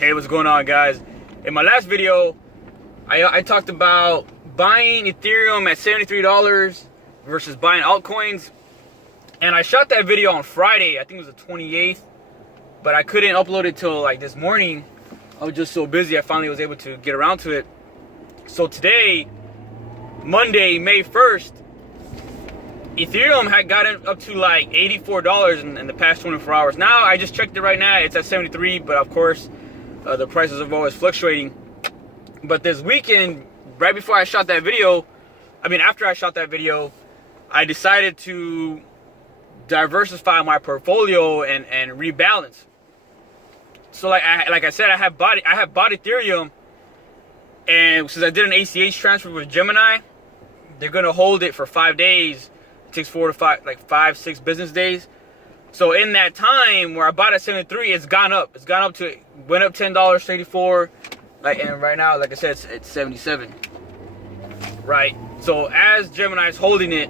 Hey, what's going on, guys? In my last video, I talked about buying Ethereum at $73 versus buying altcoins. And I shot that video on Friday. I think it was the 28th. But I couldn't upload it till like this morning. I was just so busy, I finally was able to get around to it. So today, Monday, May 1st, Ethereum had gotten up to like $84 in the past 24 hours. Now, I just checked it right now. It's at 73, but of course, the prices are always fluctuating. But this weekend, right before I shot that video, after I shot that video, I decided to diversify my portfolio and rebalance. So like I said, I have bought Ethereum, and since I did an ACH transfer with Gemini, they're gonna hold it for 5 days. It takes 5-6 business days. So in that time where I bought at 73, it's gone up. Went up $10, 34, and right now, like I said, it's 77. Right. So as Gemini is holding it,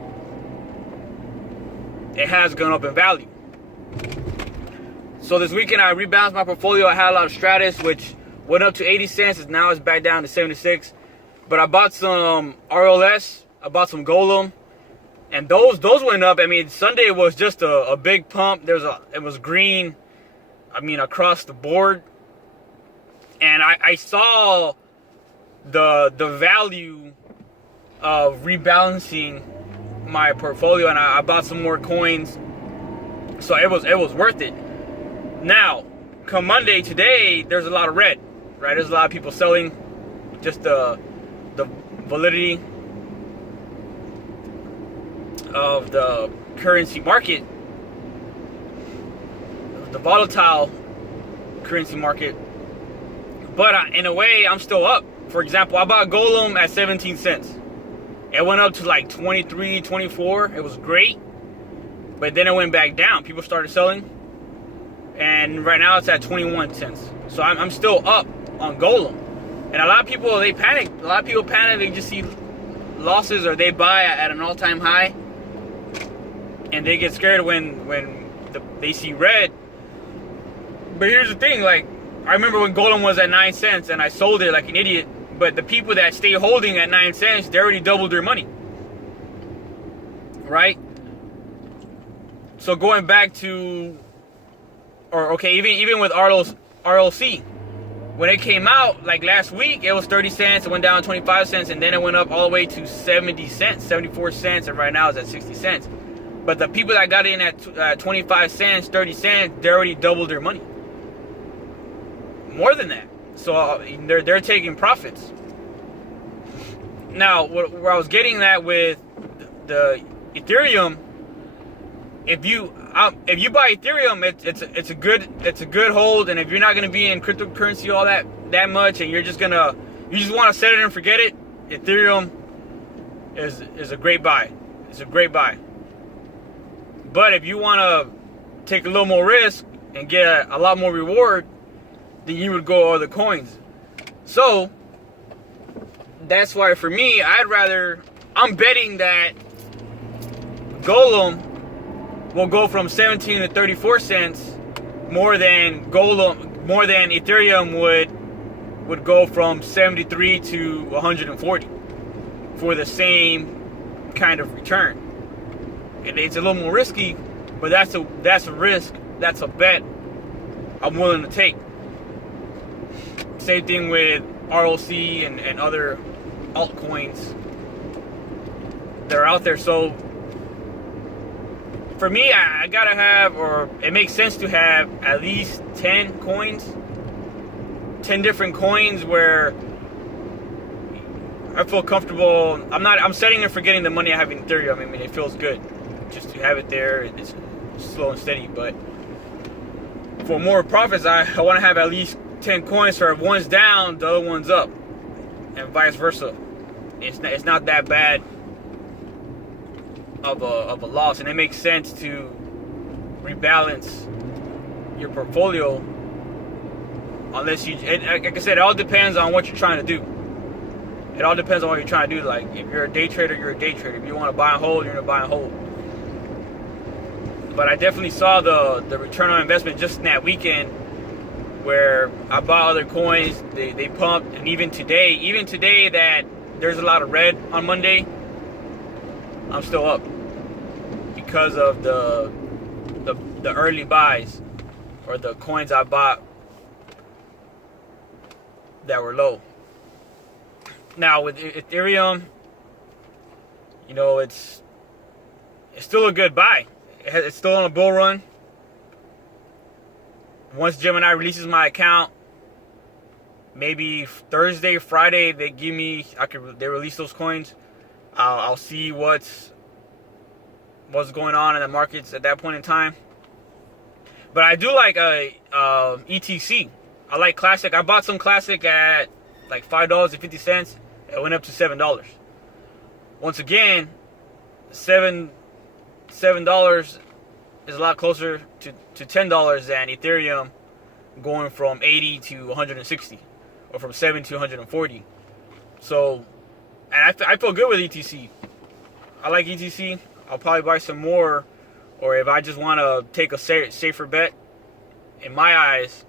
it has gone up in value. So this weekend I rebalanced my portfolio. I had a lot of Stratus, which went up to 80 cents, and now it's back down to 76. But I bought some RLS, I bought some Golem, and those went up. Sunday was just a big pump. It was green, across the board. And I saw the value of rebalancing my portfolio, and I bought some more coins. So it was worth it. Now, come Monday, today, there's a lot of red, right? There's a lot of people selling. Just the validity of the currency market, the volatile currency market. But in a way, I'm still up. For example, I bought Golem at 17 cents. It went up to like 23, 24. It was great. But then it went back down. People started selling. And right now it's at 21 cents. So I'm still up on Golem. And a lot of people, they panic. A lot of people panic. They just see losses, or they buy at an all-time high. And they get scared when they see red. But here's the thing, I remember when Golem was at 9 cents and I sold it like an idiot. But the people that stay holding at 9 cents, they already doubled their money. Right? So going back to, even with RLC, when it came out, like last week, it was 30 cents, it went down 25 cents, and then it went up all the way to 70 cents, 74 cents, and right now it's at 60 cents. But the people that got in at 25 cents, 30 cents, they already doubled their money. More than that. So they're taking profits. Now, where I was getting that with the Ethereum, if you buy Ethereum, it's a good hold, and if you're not going to be in cryptocurrency all that much, and you just want to set it and forget it, Ethereum is a great buy. It's a great buy. But if you want to take a little more risk and get a lot more reward, then you would go other coins. So that's why for me, I'm betting that Golem will go from 17 to 34 cents more than Ethereum would go from 73 to 140 for the same kind of return. It's a little more risky, but that's a risk, that's a bet I'm willing to take. Same thing with RLC and other altcoins that are out there. So for me, I gotta have, or it makes sense to have at least 10 coins, 10 different coins where I feel comfortable. I'm setting and forgetting the money I have in Ethereum. It feels good just to have it there. It's slow and steady. But for more profits, I want to have at least 10 coins, so if one's down, the other one's up, and vice versa. It's not that bad of a loss, and it makes sense to rebalance your portfolio, unless like I said, it all depends on what you're trying to do. It all depends on what you're trying to do. Like, if you're a day trader, you're a day trader. If you want to buy and hold, you're going to buy and hold. But I definitely saw the return on investment just in that weekend where I bought other coins, they pumped, and even today that there's a lot of red on Monday, I'm still up because of the early buys, or the coins I bought that were low. Now with Ethereum, you know, it's still a good buy. It's still on a bull run. Once Gemini releases my account, maybe Thursday, Friday, they release those coins. I'll see what's going on in the markets at that point in time. But I do like ETC. I like Classic. I bought some Classic at like $5.50. It went up to $7. Once again, $7 is a lot closer to $10 than Ethereum going from 80 to 160, or from 7 to 140. So, and I feel good with ETC. I like ETC. I'll probably buy some more, or if I just want to take a safer bet, in my eyes,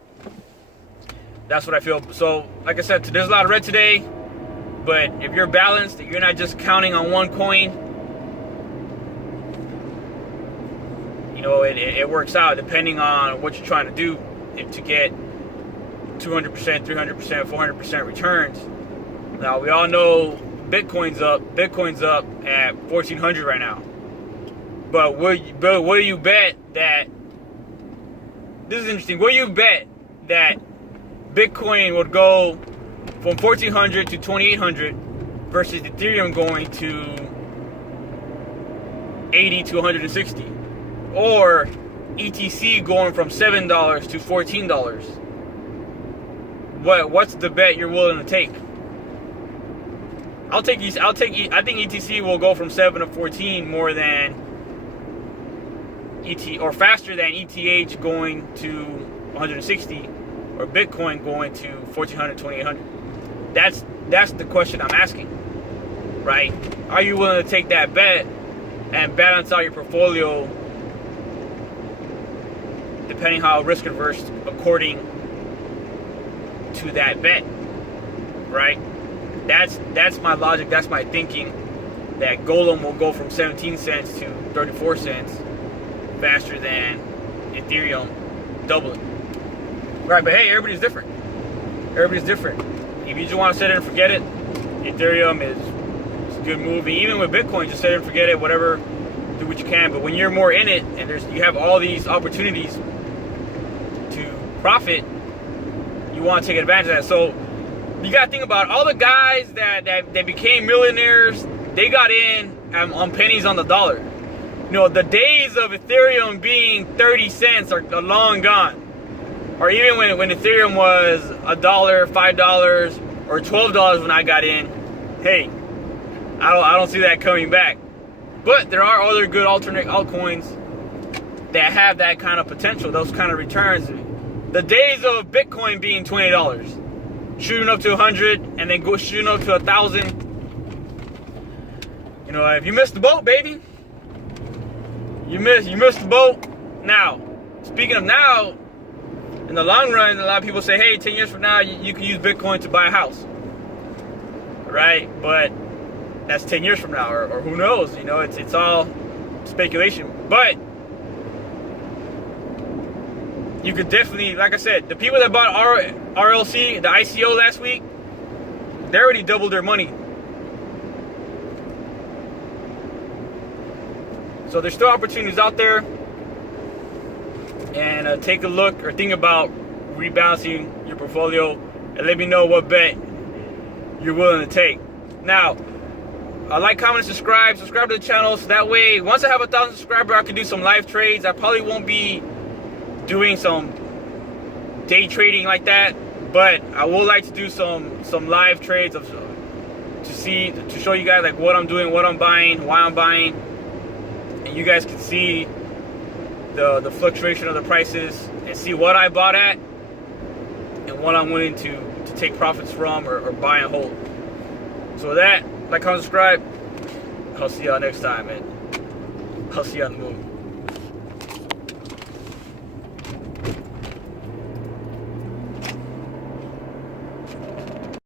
that's what I feel. So, like I said, there's a lot of red today, but if you're balanced, if you're not just counting on one coin, you know, it works out depending on what you're trying to do. If to get 200%, 300%, 400% returns. Now, we all know Bitcoin's up at 1,400 right now. But will you bet that, this is interesting, will you bet that Bitcoin would go from 1,400 to 2,800 versus Ethereum going to 80 to 160? Or ETC going from $7 to $14? What's the bet you're willing to take? I think ETC will go from 7 to 14 more than or faster than ETH going to 160, or Bitcoin going to 1,400, 2,800. That's the question I'm asking, right? Are you willing to take that bet and balance out your portfolio depending how risk averse according to that bet, right? That's my logic. That's my thinking. That Golem will go from 17 cents to 34 cents faster than Ethereum doubling. Right, but hey, everybody's different. Everybody's different. If you just want to set it and forget it, Ethereum is a good move. Even with Bitcoin, just set it and forget it, whatever, do what you can. But when you're more in it and you have all these opportunities to profit, you want to take advantage of that. So you got to think about all the guys that became millionaires. They got in on pennies on the dollar. You know, the days of Ethereum being 30 cents are long gone. Or even when Ethereum was $1, $5, or $12 when I got in, hey, I don't see that coming back. But there are other good alternate altcoins that have that kind of potential, those kind of returns. The days of Bitcoin being $20, shooting up to 100, and then shooting up to 1,000. You know, if you missed the boat, baby, you missed the boat. Now, speaking of now, in the long run, a lot of people say, hey, 10 years from now, you can use Bitcoin to buy a house, right? But that's 10 years from now, or who knows? You know, it's all speculation. But you could definitely, like I said, the people that bought RLC, the ICO last week, they already doubled their money. So there's still opportunities out there, and take a look or think about rebalancing your portfolio, and let me know what bet you're willing to take. Now, like, comment, subscribe to the channel, so that way once I have 1,000 subscribers, I can do some live trades. I probably won't be doing some day trading like that, but I would like to do some live trades to show you guys like what I'm doing, what I'm buying, why I'm buying, and you guys can see the fluctuation of the prices and see what I bought at and what I'm willing to take profits from or buy and hold. So with that, like, comment, subscribe. I'll see y'all next time, man. I'll see you on the move.